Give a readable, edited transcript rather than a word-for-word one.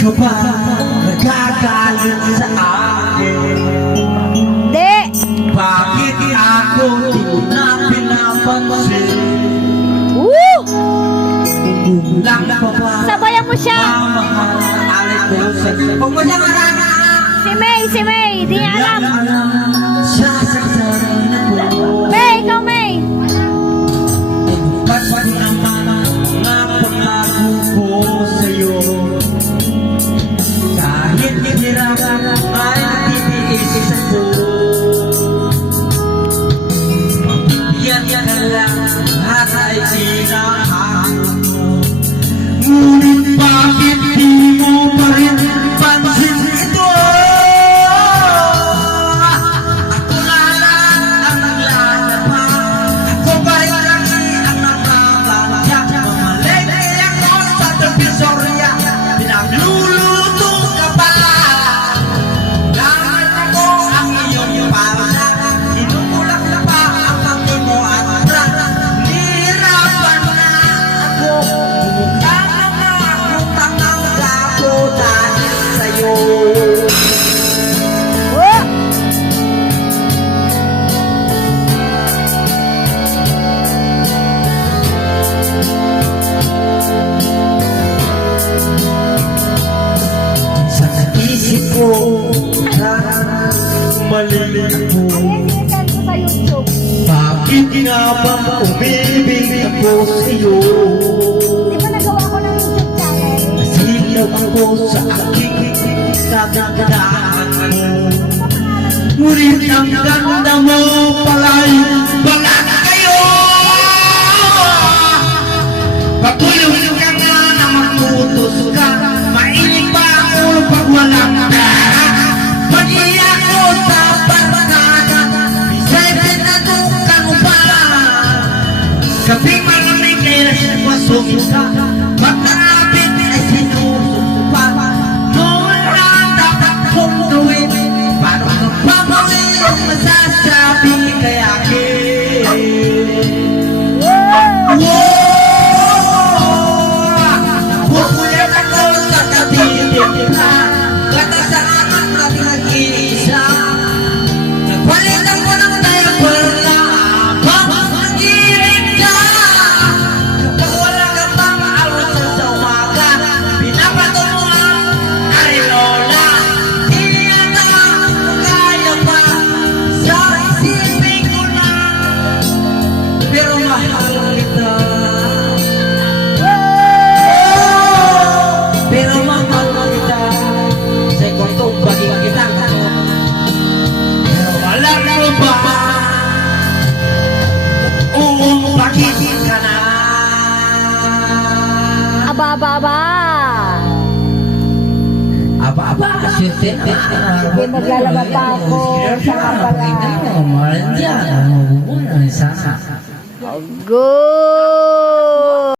ka ba nagagalit sa akin? Di! Bakit ako di mo na pinapansin? Woo! Kulang pa ba Sabayan mo siya! mamahal alit ko sa huwag mo siyang arana! Si May! Di niya alam! Sasaktan ako. May! Ikaw, May! Ba't ba naman mga pangako ko sa'yo? Kahit hirap ay natitiis ako. Pagbibigyan ka lang at ay sinahang mo. Ngunit bakit di mo pa rin pansin ito? Ako nga lang ang naglalaba. Ako ba rin lagi ang nagbabalak? Mamalengke ako sa televisorya. Pinagluluto ka pa. Gamit ako ang iyong para. Inumulak na pa ang pati mo at bra. Nihirapan na ako. Bumukha na akong tangangga ko dahil sa'yo. Oh! Sa isip ko na mali ako. Ayan, sinasend ko sa YouTube. Bakit nga ba umibig ako sa'yo? Di ba nagawa ko ng YouTube channel? Nasilaw ako sa aking kagandaan mo. Ngunit ang ganda mo pala'y balat kayo. Patuloy ka nga na magputos ka. Mainit pa ang ulo pag walang pera. Mag-iyak ko sa barkada. Bisay pinadukan mo pa. Kaping maraming kaya sipasok ka. Pagkakapit ay sinusupa. Noon lang dapat kong gawin. Paano magpapawin ang masasabi kay akin? Bukuyan ako sa katilim na. Katasaan ang ating nag-iisa. Nagpalitan ko ng diaper na habang nagilig ka. Kapag wala ka pang almusal sa umaga, pinapato mo ang arilola. Iyata kaya pa sa isipin ko na. Pero mahal kita. Pero mahal kita. Sa kontong bagi-bagi kita. Pero alam mo ba? Oo, bakit ka na? Aba! Aba, kasi Hindi maglalaba pa ako sa kabala. Mahal niya. Ano, sana. Good!